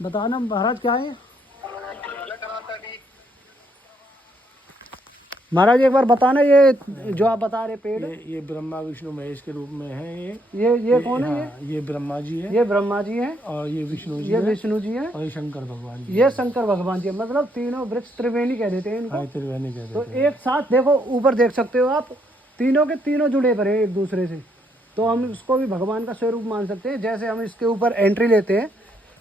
बताना महाराज क्या है महाराज, एक बार बताना ये जो आप बता रहे पेड़। ये ब्रह्मा विष्णु महेश के रूप में है। ये कौन है? ये ब्रह्मा जी है। ये ब्रह्मा जी है और ये विष्णु जी ये विष्णु जी है और ये शंकर भगवान जी। ये शंकर भगवान जी, मतलब तीनों वृक्ष त्रिवेणी कह देते हैं इनको। त्रिवेणी कहते तो हैं। एक साथ देखो ऊपर देख सकते हो आप, तीनों के तीनों जुड़े पड़े एक दूसरे से, तो हम इसको भी भगवान का स्वरूप मान सकते हैं। जैसे हम इसके ऊपर एंट्री लेते हैं,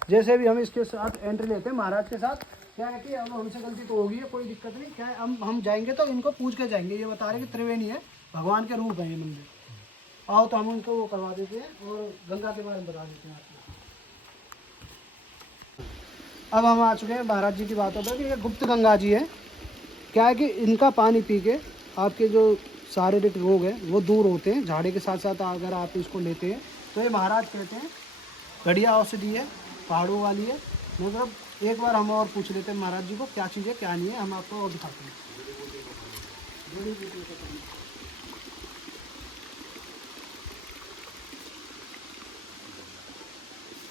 जैसे भी हम इसके साथ एंट्री लेते हैं महाराज के साथ, क्या है कि अब हमसे गलती तो होगी है, कोई दिक्कत नहीं। क्या है हम जाएंगे तो इनको पूछ के जाएंगे, ये बता रहे कि त्रिवेणी है, भगवान के रूप है ये मंदिर। आओ तो हम उनको वो करवा देते हैं और गंगा के बारे में बता देते हैं आपको। अब हम आ चुके हैं महाराज जी की बातों पर कि ये गुप्त गंगा जी है। क्या है कि इनका पानी पी के आपके जो शारीरिक रोग है वो दूर होते हैं। झाड़े के साथ साथ अगर आप इसको लेते हैं तो ये महाराज कहते हैं बढ़िया औषधि है, पहाड़ों वाली है। मतलब एक बार हम और पूछ लेते हैं महाराज जी को क्या चीज़ है क्या नहीं है, हम आपको और दिखाते हैं।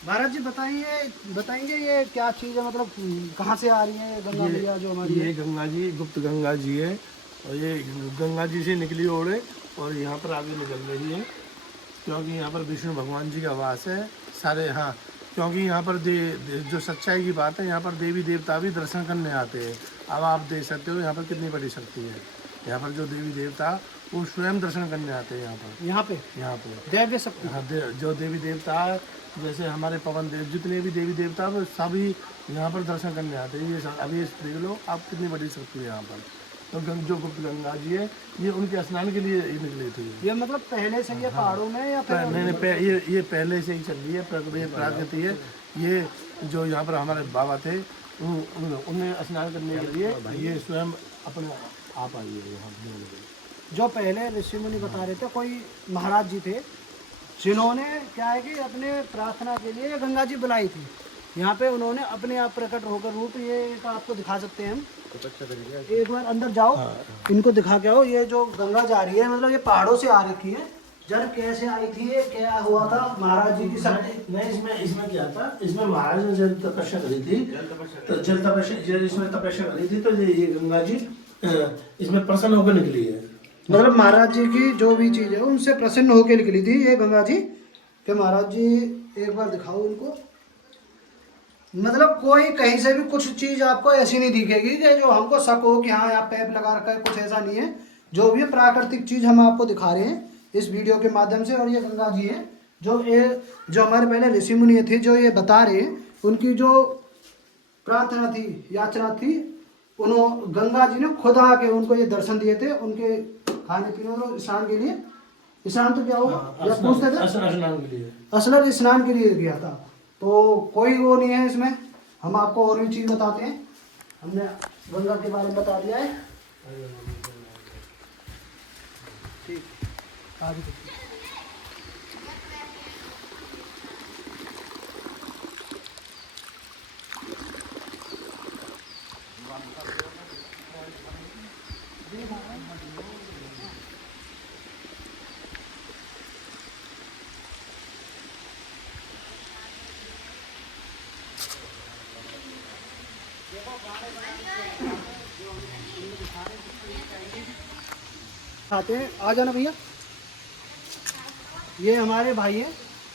महाराज जी बताएंगे ये क्या चीज़ है, मतलब कहाँ से आ रही है गंगा मैया जो हमारी? ये गंगा जी गुप्त गंगा जी है और ये गंगा जी से निकली ओर और यहाँ पर आगे निकल रही है, क्योंकि यहाँ पर विष्णु भगवान जी का वास है सारे। हाँ, क्योंकि यहाँ पर जो सच्चाई की बात है, यहाँ पर देवी देवता भी दर्शन करने आते हैं। अब आप देख सकते हो यहाँ पर कितनी बड़ी शक्ति है। यहाँ पर जो देवी देवता वो स्वयं दर्शन करने आते हैं यहाँ पर देव शक्ति। हाँ, जो देवी देवता जैसे हमारे पवन देव, जितने भी देवी देवता वो सभी यहाँ पर दर्शन करने आते हैं। ये अभी देख लो आप कितनी बड़ी शक्ति है यहाँ पर। तो जो गुप्त गंगा जी है ये उनके स्नान के लिए निकली थी। ये मतलब पहले से ये पहाड़ों में या फिर नहीं, ये पहले से ही चल रही है, प्राकृति है। ये जो यहाँ पर हमारे बाबा थे उन्हें स्नान करने के लिए ये स्वयं अपने आप आई है यहाँ। जो पहले ऋषि मुनि बता रहे थे, कोई महाराज जी थे जिन्होंने क्या है कि अपने प्रार्थना के लिए गंगा जी बुलाई थी। यहाँ पे उन्होंने अपने आप प्रकट होकर रूप, ये तो आपको दिखा सकते हैं हम। एक बार अंदर जाओ, इनको दिखा के आओ। ये जो गंगा जा रही है मतलब ये पहाड़ों से आ रखी है। जब कैसे आई थी ये, क्या हुआ था महाराज जी की शक्ति? नहीं, इसमें क्या था, इसमें महाराज ने जब तपस्या करी थी तो इसमें तपस्या करी थी तो ये गंगा जी इसमें प्रसन्न होकर निकली है। मतलब महाराज जी की जो भी चीज़ है उनसे प्रसन्न होकर निकली थी ये गंगा जी। के महाराज जी एक बार दिखाओ उनको। मतलब कोई कहीं से भी कुछ चीज़ आपको ऐसी नहीं दिखेगी कि जो हमको शक हो कि हाँ आप पैप लगा रखा है, कुछ ऐसा नहीं है। जो भी प्राकृतिक चीज़ हम आपको दिखा रहे हैं इस वीडियो के माध्यम से। और ये गंगा जी है जो हमारे पहले ऋषि मुनि थे जो ये बता रहे हैं, उनकी जो प्रार्थना थी, याचना थी, उन्होंने गंगा जी ने खुद आके उनको ये दर्शन दिए थे। उनके खाने पीने और स्नान के लिए, स्नान तो क्या होगा या पूछते थे, असलन स्नान के लिए गया था। तो कोई वो नहीं है इसमें। हम आपको और भी चीज़ बताते हैं। हमने गंगा के बारे में बता दिया है। ठीक, आगे देखिए। आते हैं, आ जाना भैया। ये हमारे भाई हैं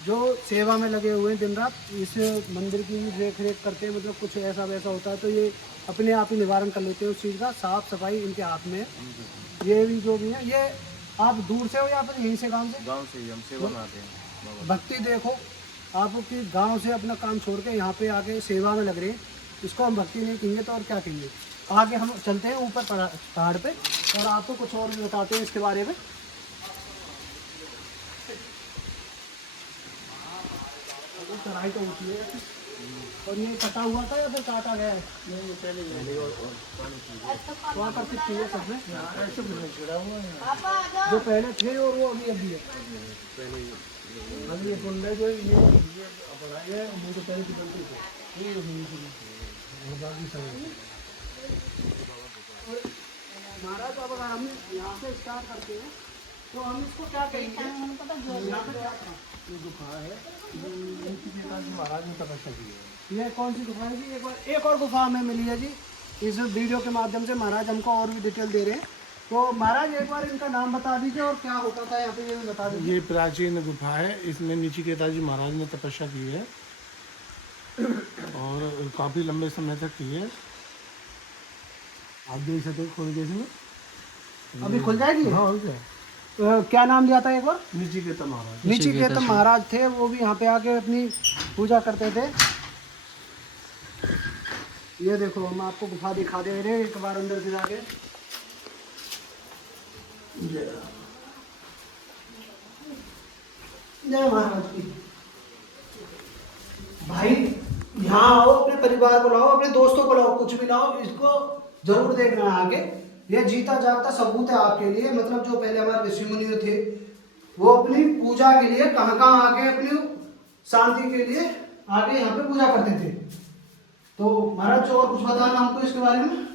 जो सेवा में लगे हुए हैं दिन रात। इस मंदिर की भी देख रेख करते हैं। मतलब कुछ ऐसा वैसा होता है तो ये अपने आप ही निवारण कर लेते हैं उस चीज़ का। साफ सफाई इनके हाथ में है। ये भी जो भी है, ये आप दूर से हो या फिर यहीं से गांव से हम सेवा बनाते हैं। भक्ति देखो, आपकी गांव से अपना काम छोड़ के यहाँ पे आके सेवा में लग रहे हैं। इसको हम भक्ति नहीं कहेंगे तो और क्या कहेंगे। आगे हम चलते हैं ऊपर पहाड़ पे और आपको कुछ और भी बताते हैं इसके बारे में। चढ़ाई तो ऊँची है। और ये कटा हुआ था या फिर काटा गया है? वहाँ पर कुछ चाहिए सब में जो पहले थे और वो अभी है। अभी ये कुंड है जो ये बनाई है, वो तो पहले की गलती थी। महाराज अब हम यहाँ से स्टार्ट करते हैं तो हम इसको क्या कहेंगे? यहाँ पे क्या था? ये गुफा है, ये नचिकेता जी महाराज ने तपस्या की है। ये कौन सी गुफा है जी? एक और गुफा हमें मिली है जी। इस वीडियो के माध्यम से महाराज हमको और भी डिटेल दे रहे हैं। तो महाराज एक बार इनका नाम बता दीजिए और क्या होता था यहाँ पे, ये भी बता दीजिए। ये प्राचीन गुफा है, इसमें नचिकेता जी महाराज ने तपस्या की है और काफ़ी लंबे समय तक की है। आप देख सकते हो खोल के इसमें। अभी खुल जाएगी? हाँ, हो गया। क्या नाम लिया था एक बार? नचिकेता महाराज। नचिकेता महाराज थे, वो भी यहाँ पे आके अपनी पूजा करते थे। ये देखो हम आपको गुफा दिखा दे रहे हैं एक बार अंदर से जाके। जय महाराज की। भाई यहाँ आओ, अपने परिवार को लाओ, अपने दोस्तों को लाओ, कुछ भी लाओ, इसको जरूर देखना है आगे। ये जीता जागता सबूत है आपके लिए। मतलब जो पहले हमारे ऋषि मुनि थे वो अपनी पूजा के लिए कहाँ कहाँ आके अपनी शांति के लिए आगे यहाँ पे पूजा करते थे। तो महाराज और कुछ बताना हमको इसके बारे में।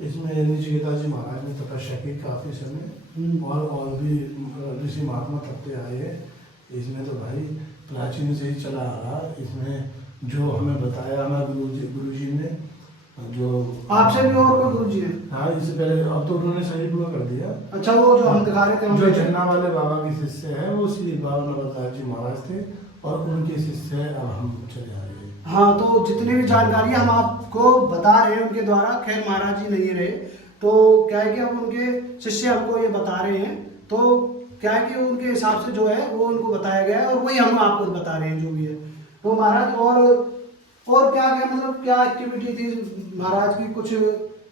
इसमें नचिकेता जी महाराज ने तपस्या की काफ़ी समय, और भी ऋषि महात्मा तपते आए हैं। इसमें तो भाई प्राचीन से ही चला आ रहा। इसमें जो हमें बताया हमारे गुरु जी ने, जो आपसे भी और कोई गुरु जी है? हाँ, इससे पहले अब तो उन्होंने सही पूरा कर दिया। अच्छा, वो जो हम दिखा रहे थे जो झन्ना वाले बाबा के शिष्य है वो श्री बाबा नवलदास जी महाराज थे, और उनके शिष्य है। अब हम चले आ रहे हैं। हाँ, तो जितनी भी जानकारी हम आपको बता रहे हैं उनके द्वारा, खैर महाराज जी नहीं रहे, तो क्या है कि अब उनके शिष्य हमको ये बता रहे हैं। तो क्या है कि उनके हिसाब से जो है वो उनको बताया गया है और वही हम आपको बता रहे हैं जो भी है। तो महाराज और क्या क्या मतलब क्या एक्टिविटी थी महाराज की? कुछ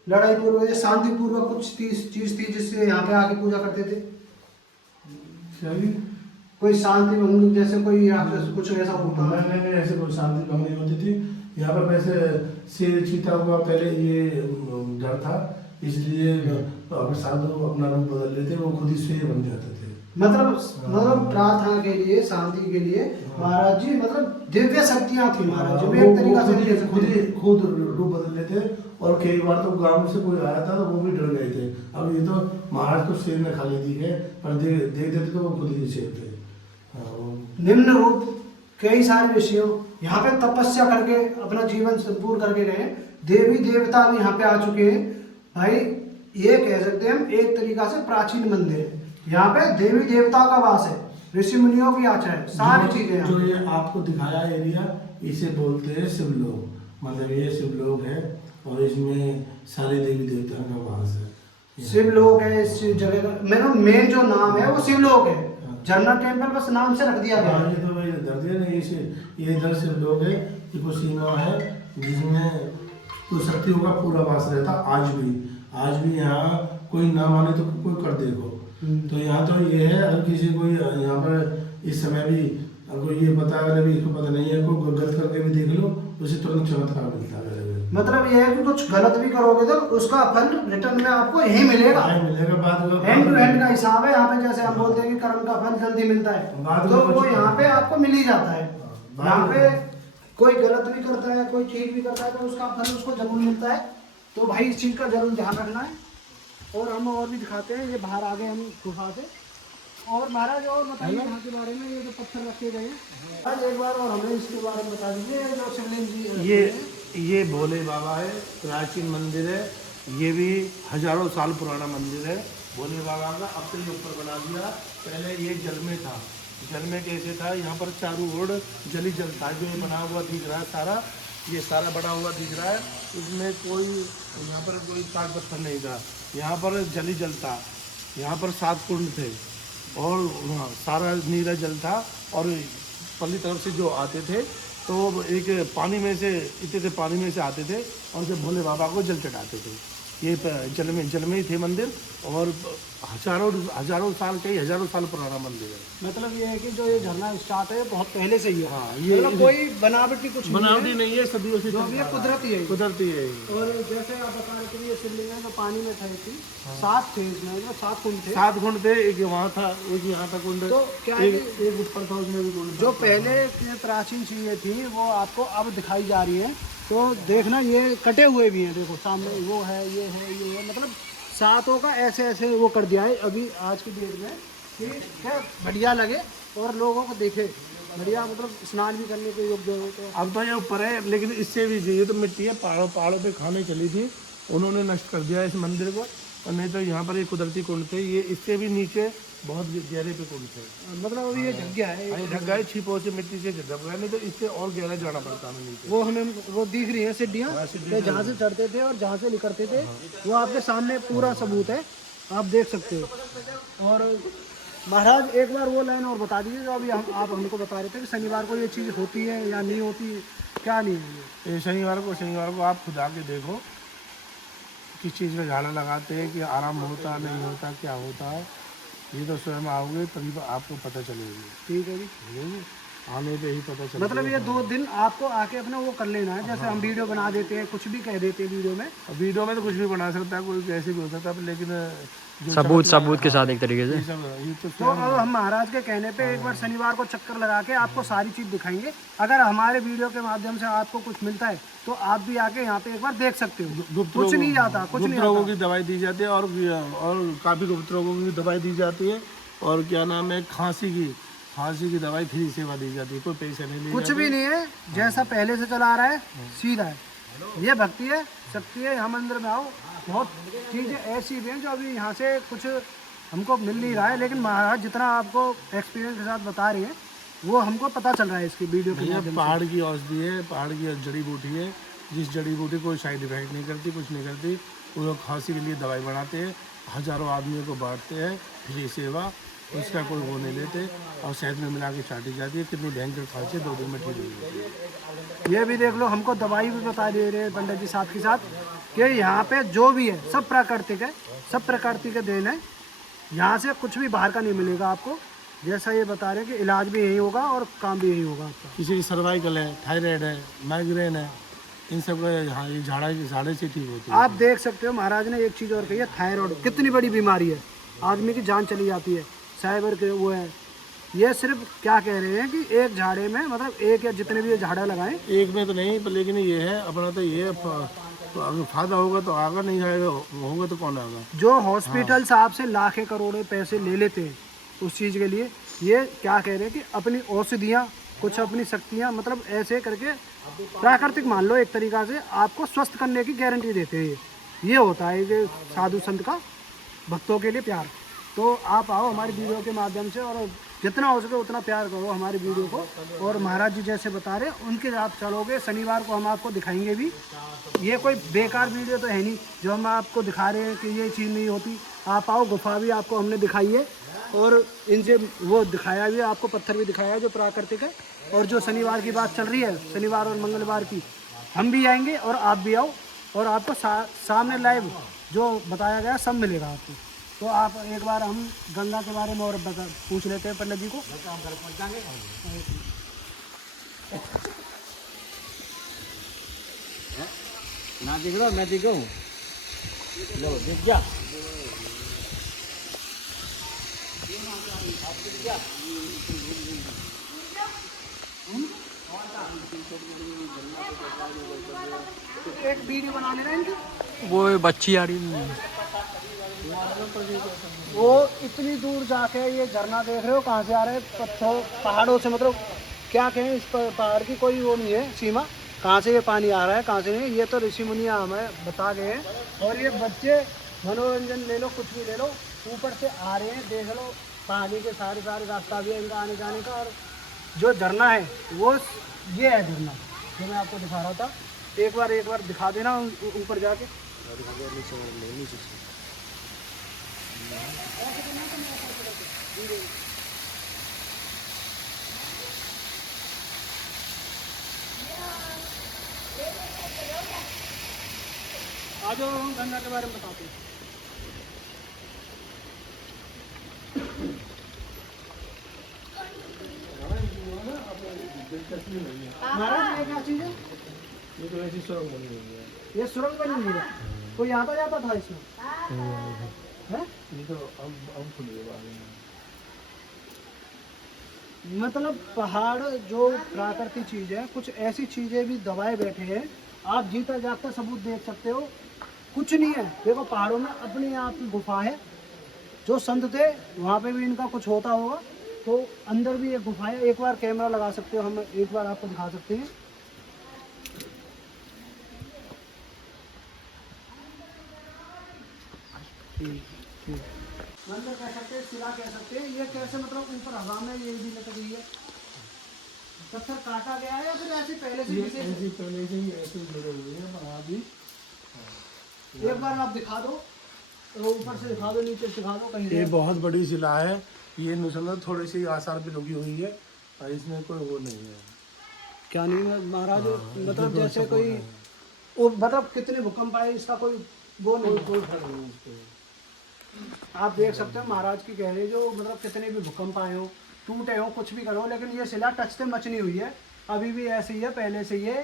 लड़ाई पूर्वक या शांति पूर्वक कुछ चीज थी जिससे यहाँ पे आके पूजा करते थे? कोई शांति भंग जैसे कोई कुछ ऐसा होता? नहीं, ऐसे कोई शांति भंग नहीं होती थी यहाँ पर। वैसे शेर चीता हुआ पहले ये डर था, इसलिए अगर साधु अपना रूप बदल लेते वो खुद ही शेर बन जाते थे। मतलब प्रार्थना के लिए, शांति के लिए महाराज जी मतलब दिव्य शक्तियां थी महाराज जी में, एक तरीका से खुद रूप बदल लेते। और कई बार तो गांव से कोई आया था तो वो भी डर गए थे। अब ये तो महाराज तो शेर ने खा ली थी है, पर देख देते तो वो खुद ही शेर थे। निम्न रूप कई सारे विषयों यहाँ पे तपस्या करके अपना जीवन संपूर्ण करके गए। देवी देवता भी यहाँ पे आ चुके हैं भाई। ये कह सकते हैं हम एक तरीका से प्राचीन मंदिर है। यहाँ पे देवी देवता का वास है, ऋषि मुनियों की आचा है, सारी चीजें। जो ये आपको दिखाया एरिया, इसे बोलते हैं शिवलोक। मतलब ये शिवलोक है और इसमें सारे देवी देवताओं का वास है। शिवलोक है इस जगह का। मेरा मेन जो नाम है वो शिवलोक है। झरना टेम्पल बस नाम से रख दिया गया। ये तो भाई धर दिया ना, ये इधर शिवलोक है, ये कोई सीमा है जिसमें कोई शक्तियों का पूरा वास रहता। आज भी यहाँ कोई ना माने तो कोई कर देखो। तो यहाँ तो ये है, अगर किसी को यहाँ पर इस समय भी अगर ये पता, अगर अभी इसको पता नहीं है, कोई गलत करके भी देख लो, उसे तुरंत चमत्कार मिलता है। मतलब ये है कि कुछ गलत भी करोगे तो उसका फल रिटर्न में आपको यही मिलेगा। बाद हैंड टू हैंड का हिसाब है यहाँ पे। जैसे हम बोलते हैं कि कर्म का फल जल्दी मिलता है, तो वो यहाँ पे आपको मिल ही जाता है। यहाँ पे कोई गलत भी करता है, कोई ठीक भी करता है, तो उसका फल उसको जरूर मिलता है। तो भाई इस चीज़ का जरूर ध्यान रखना है। और हम और भी दिखाते हैं, ये बाहर आ गए हम गुफा से। और महाराज और बताइए यहाँ के बारे में, ये जो पत्थर रखे गए हैं आज एक बार और हमें इसके बारे में बता दीजिए। जो शिवलिंग जी ये भोले बाबा है, प्राचीन मंदिर है। ये भी हजारों साल पुराना मंदिर है भोले बाबा का। अब तो ये ऊपर बना दिया, पहले ये जल में था। जल में कैसे था, यहाँ पर चारों ओर जल ही जल था। जो ये बना हुआ दिख रहा है सारा, ये सारा बना हुआ दिख रहा है, इसमें कोई यहाँ पर कोई काट पत्थर नहीं था। यहाँ पर जल ही जल था। यहाँ पर 7 कुंड थे और सारा नीला जल था। और पल्ली तरफ से जो आते थे तो एक पानी में से इतने पानी में से आते थे और जब भोले बाबा को जल चढ़ाते थे। ये जल में ही थे मंदिर। और हजारों साल कई हजारों साल पुराना मंदिर है। मतलब ये है कि जो ये झरना स्टार्ट है बहुत पहले से ही है। हाँ, ये मतलब कोई बनावटी कुछ बनावटी नहीं है, सदियों से कुदरती है। कुदरती है। और जैसे आप बता रहे थे ये शिवलिंग है तो पानी में थे थी। 7 थे इसमें, 7 कुंड थे। 7 कुंड थे, एक वहाँ था, एक यहाँ था कुंड। तो क्या एक ऊपर था, उसमें भी कुंड। जो पहले प्राचीन चीजें थी वो आपको अब दिखाई जा रही है। तो देखना ये कटे हुए भी हैं, देखो सामने वो है, ये है, मतलब 7 का ऐसे वो कर दिया है अभी आज की डेट में कि क्या बढ़िया लगे। और लोगों को देखे बढ़िया, मतलब स्नान भी करने के योग्य हो। तो अब तो ये ऊपर है, लेकिन इससे भी ये तो मिट्टी है, पहाड़ों पे खाने चली थी, उन्होंने नष्ट कर दिया इस मंदिर को। और नहीं तो यहाँ पर ये कुदरती कुंड थे, ये इससे भी नीचे बहुत गहरे पे कुंड थे। मतलब अभी ये ढक गया है, ये ढक गए, छिपो से मिट्टी से ढक गया, नहीं तो इससे और गहरा जाना पड़ता हमें नीचे। वो हमें वो दिख रही है सीढ़ियाँ, हाँ, सीढ़ियाँ जहाँ से चढ़ते थे और जहाँ से निकलते थे, वो आपके सामने पूरा सबूत है, आप देख सकते हो। और महाराज एक बार वो लाइन और बता दीजिए जो अभी आप हमको बता रहे थे कि शनिवार को ये चीज़ होती है या नहीं होती, क्या नहीं है ये शनिवार को आप खुद आके देखो किस चीज़ का झाड़ा लगाते हैं, कि आराम होता नहीं होता, क्या होता है, ये तो स्वयं आओगे तभी तो आपको पता चलेगी। ठीक है जी, ठीक है? आने पे ही पता चलेगा। मतलब ये 2 दिन आपको आके अपना वो कर लेना है, जैसे हम वीडियो बना देते हैं, कुछ भी कह देते हैं वीडियो में। वीडियो में तो कुछ भी बना सकता है, कोई कैसे भी हो सकता है, लेकिन जो सबूत के साथ एक तरीके से। ये तो तो अब हम महाराज के कहने पे एक बार शनिवार को चक्कर लगा के आपको सारी चीज़ दिखाएंगे। अगर हमारे वीडियो के माध्यम से आपको कुछ मिलता है तो आप भी आके यहाँ पे एक बार देख सकते हो। कुछ नहीं जाता, कुछ नहीं रोगों की दवाई दी जाती है, और काफ़ी गुप्त रोगों की दवाई दी जाती है, और क्या नाम है, खांसी की दवाई फ्री सेवा दी जाती है, कोई पैसे नहीं लिए कुछ भी नहीं है, जैसा पहले से चला आ रहा है सीधा है। ये भक्ति है, शक्ति है। यहाँ मंदिर में आओ, बहुत चीज़ें ऐसी भी हैं जो अभी यहाँ से कुछ हमको मिल नहीं रहा है, लेकिन महाराज जितना आपको एक्सपीरियंस के साथ बता रहे हैं वो हमको पता चल रहा है इसकी वीडियो के माध्यम से। पहाड़ की औषधि है, पहाड़ की जड़ी बूटी है, जिस जड़ी बूटी कोई साइड इफेक्ट नहीं करती, कुछ नहीं करती। वो लोग खांसी के लिए दवाई बनाते हैं, हज़ारों आदमियों को बांटते हैं, फ्री सेवा, उसका कोई वो नहीं लेते, और शहद में मिला के चाटी जाती है। कितनी भयंकर खांसी 2 दिन में ठीक हो जाती है। ये भी देख लो, हमको दवाई भी बता दे रहे हैं पंडित जी साथ के साथ कि यहाँ पे जो भी है सब प्राकृतिक है, सब प्रकृति के देन है। यहाँ से कुछ भी बाहर का नहीं मिलेगा आपको। जैसा ये बता रहे हैं कि इलाज भी यही होगा और काम भी यही होगा आपका। किसी की सर्वाइकल है, थायराइड है, माइग्रेन है, इन सब का यहाँ ये झाड़े से ठीक होती है। आप देख सकते हो महाराज ने एक चीज़ और कही है, थायराइड कितनी बड़ी बीमारी है, आदमी की जान चली जाती है। साइबर के वो है, ये सिर्फ क्या कह रहे हैं कि एक झाड़े में, मतलब एक या जितने भी ये झाड़ा लगाएं, एक में तो नहीं, पर लेकिन ये है अपना, तो ये तो अगर फायदा होगा तो आगा, नहीं आएगा होगा तो कौन आएगा। जो हॉस्पिटल से आपसे लाखें करोड़ों पैसे ले लेते हैं उस चीज़ के लिए, ये क्या कह रहे हैं कि अपनी औषधियाँ, कुछ अपनी शक्तियाँ, मतलब ऐसे करके प्राकृतिक मान लो एक तरीक़ा से, आपको स्वस्थ करने की गारंटी देते हैं। ये होता है कि साधु संत का भक्तों के लिए प्यार। तो आप आओ हमारी वीडियो के माध्यम से, और जितना हो सके उतना प्यार करो हमारी वीडियो को। और महाराज जी जैसे बता रहे हैं उनके आप चलोगे, शनिवार को हम आपको दिखाएंगे भी। ये कोई बेकार वीडियो तो है नहीं जो हम आपको दिखा रहे हैं कि ये चीज़ नहीं होती। आप आओ, गुफा भी आपको हमने दिखाई है, और इनसे वो दिखाया भी है आपको, पत्थर भी दिखाया है जो प्राकृतिक है। और जो शनिवार की बात चल रही है, शनिवार और मंगलवार की, हम भी आएंगे और आप भी आओ, और आपको सामने लाइव जो बताया गया सब मिलेगा आपको। तो आप एक बार हम गंगा के बारे में और पूछ लेते हैं पंडित जी को। ना दिख रहा, मैं दिखाऊं, लो दिख जा। एक वीडियो बनाने ना इनकी, वो बच्ची आ रही है, वो इतनी दूर जाके ये झरना देख रहे हो कहाँ से आ रहे हैं, पत्थर पहाड़ों से, मतलब क्या कहें, इस पहाड़ की कोई वो नहीं है सीमा, कहाँ से ये पानी आ रहा है कहाँ से नहीं। ये तो ऋषि मुनिया हमें बता गए हैं। और ये बच्चे मनोरंजन ले लो, कुछ भी ले लो, ऊपर से आ रहे हैं, देख लो पानी के सारे रास्ता भी है इनका आने जाने का। और जो झरना है वो ये है झरना जो मैं आपको दिखा रहा था। एक बार दिखा देना ऊपर जाके। आ जाओ, हम गंगा के बारे में बताते हैं। महाराज ये क्या चीज़ है? ये तो ऐसी सुरंग बनी हुई है। ये सुरंग बनी हुई है, कोई आता जाता था इसमें है? ये तो अब खुली है बाहर। मतलब पहाड़ जो प्राकृतिक चीज़ है, कुछ ऐसी चीज़ें भी दबाए बैठे हैं। आप जीता जागता सबूत देख सकते हो, कुछ नहीं है। देखो पहाड़ों में अपने आप की गुफा है, जो संत थे वहाँ पे भी इनका कुछ होता होगा। तो अंदर भी एक गुफा है, एक बार कैमरा लगा सकते हो, हम एक बार आपको दिखा सकते हैं। मंदिर कह सकते हैं, शिला कह सकते हैं। ये कैसे मतलब ऊपर हवा में ये भी लटक गई है, पत्थर काटा गया है या फिर ऐसे पहले से ये विशेष है? ऐसी पहले से ही ऐसे जुड़े हुए हैं, पर अभी एक बार आप दिखा दो, तो ऊपर से दिखा दो, नीचे से दिखा दो कहीं ये से। बहुत बड़ी शिला है। ये नुसरत थोड़ी सी आसार पे लगी हुई है और इसमें कोई वो नहीं है। क्या नहीं है महाराज, मतलब जो जैसे support कोई है। वो मतलब कितने भूकंप आए इसका कोई वो नहीं है। कोई फर्क नहीं इसको। आप देख सकते हो महाराज की कह रहे हैं, जो मतलब कितने भी भूकंप आए हो, टूटे हो, कुछ भी करो, लेकिन ये शिला टच से मच नहीं हुई है, अभी भी ऐसे ही है पहले से ये।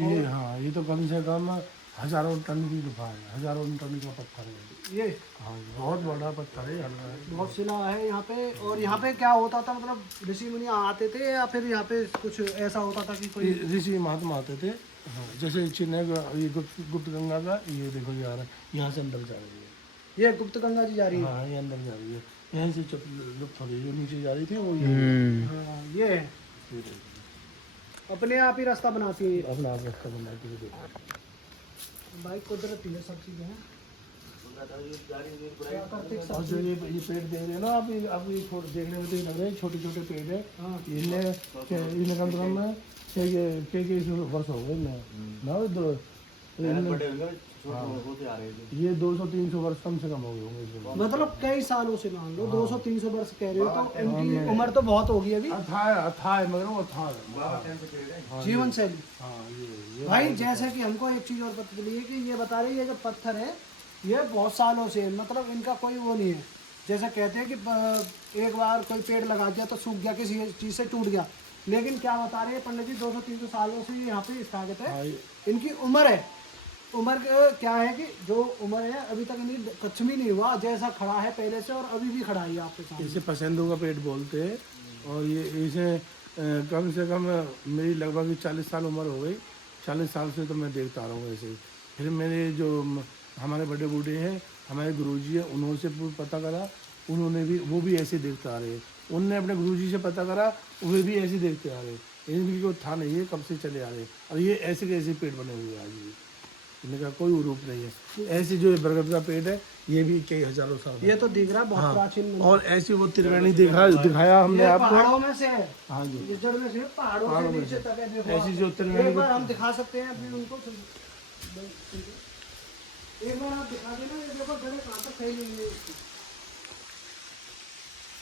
ये हाँ, ये तो कम से कम हजारों टन की गुफा है, हजारों टन का पत्थर है। ये हाँ, बहुत बड़ा पत्थर है, हल्का है। बहुत शिला है यहाँ पे। और यहाँ पे क्या होता था, मतलब ऋषि मुनि आते थे या फिर यहाँ पे कुछ ऐसा होता था कि कोई? ऋषि महात्मा आते थे। हाँ, जैसे चेन्नई का ये गुप्त गंगा का, ये देखो ये आ रहा है, यहाँ से अंदर जा रही है। ये गुप्त गंगा जी जा रही है। हाँ, ये अंदर जा रही है, यहीं से लुप्त हो रही है, जो नीचे जा रही थी वो ये हाँ, ये है। देखो, अपने आप ही रास्ता बनाती है ये। अपना आप रास्ता बना के देखो। भाई कुदरती है, सब चीजें हैं। क्या करते हैं और सब जो चीज़। ये पेड़ देख रहे हैं ना आप, ये देखने में तो ये लग रहे हैं छोटे छोटे पेड़ है। हाँ। इनमें कम से कम के वर्ष हो गए इनमें ना, ये 200-300 वर्ष कम से कम हो गए होंगे इसमें। मतलब कई सालों से मान लो 200-300 वर्ष कह रहे हो, तो इनकी उम्र तो बहुत होगी अभी। अथाह है मगर वो अथाह है। जीवन शैली। हाँ, ये भाई जैसे कि हमको एक चीज और पता चली है कि ये बता रही है, जो पत्थर है ये बहुत सालों से, मतलब इनका कोई वो नहीं है। जैसे कहते हैं कि एक बार कोई पेड़ लगा दिया तो सूख गया, किसी चीज से टूट गया, लेकिन क्या बता रहे हैं पंडित जी, 200-300 सालों से ये यहाँ पे स्थापित है। हाँ, इनकी उम्र है, उम्र क्या है कि जो उम्र है अभी तक इनकी कुछ भी नहीं हुआ, जैसा खड़ा है पहले से और अभी भी खड़ा है आपके सामने। इसे पसंदों का पेड़ बोलते हैं। और ये इसे कम से कम मेरी लगभग 40 साल उम्र हो गई। 40 साल से तो मैं देखता आ रहा हूँ ऐसे ही। फिर मेरे जो हमारे बड़े बूढ़े हैं, हमारे गुरुजी हैं, उन्होंने से पता करा, उन्होंने भी, वो भी ऐसे देखते आ रहे हैं। उनने अपने गुरुजी से पता करा, वे भी ऐसे देखते आ रहे हैं। इनकी कोई था नहीं है, कब से चले आ रहे हैं। और ये ऐसे के ऐसे पेड़ बने हुए हैं आज भी, इनका कोई रूप नहीं है। ऐसे जो बरगद का पेड़ है, ये भी कई हजारों साल ये तो दिख रहा है बहुत प्राचीन मंदिर। और ऐसी वो त्रिवेणी दिखाया हमने ये आपको। पहाड़ों में से है, हाँ जी, ये जड़ में से पहाड़ों से नीचे तक है, देखो ऐसी आप। जो त्रिवेणी एक बार हम दिखा सकते हैं अभी उनको, एक बार आप दिखा देना, ये देखो जड़ें कहाँ तक फैली हुई है इसकी।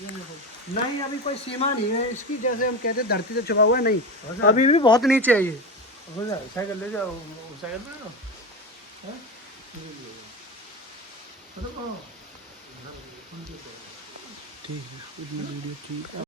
ये देखो। नहीं अभी कोई सीमा नहीं है इसकी, जैसे हम कहते हैं धरती से छुपा हुआ है, नहीं अभी भी बहुत नीचे है ये। हो जाए, साइकिल ले जाओ, साइकिल पे ना, हैं? चलो, ठीक है, वीडियो ठीक है।